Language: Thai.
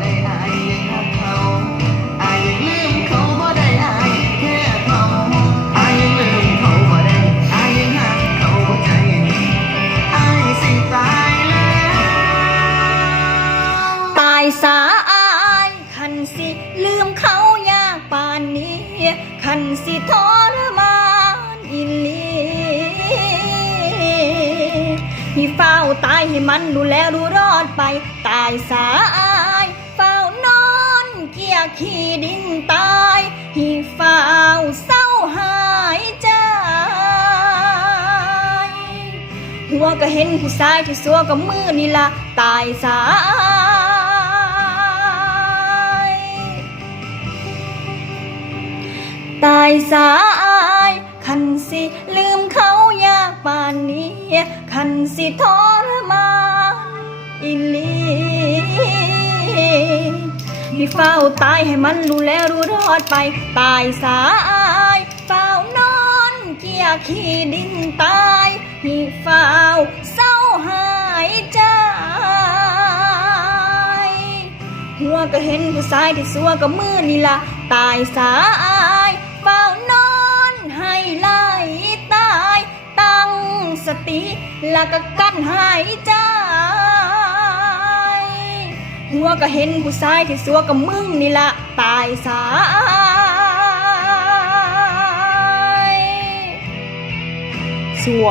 ได้อายยังหักเขาอายยังลืมเขาบ่ได้อายแค่เขาอายยังลืมเขาบ่ได้อายยังหักเขาบ่ใจอายสิตายแล้วตายสาอายคันสิลืมเขายากป่านนี้คันสิทรมานอิลีที่เฝ้าตายให้มันดูแลดูรอดไป ตายสาอาย หัวก็เห็นผู้ชายที่สัวกับมือนี่ละตายสายตายสายคันสิลืมเขายากป่านนี้คันสิทรมานอิลีที่เฝ้าตายให้มันรู้แล้วรู้รอดไป ตายสายเฝ้านอนเกียขี้ดินตาย ที่เฝ้าเศร้าหายใจ หัวก็เห็นผู้ชายที่สัวกับมือนี่ละตายสายเฝ้านอนให้ไหลตาย ตั้งสติแล้วก็กั้นหายใจ หัวก็เห็นผู้ชายที่สัวกับมึงนี่ละตายสายสัว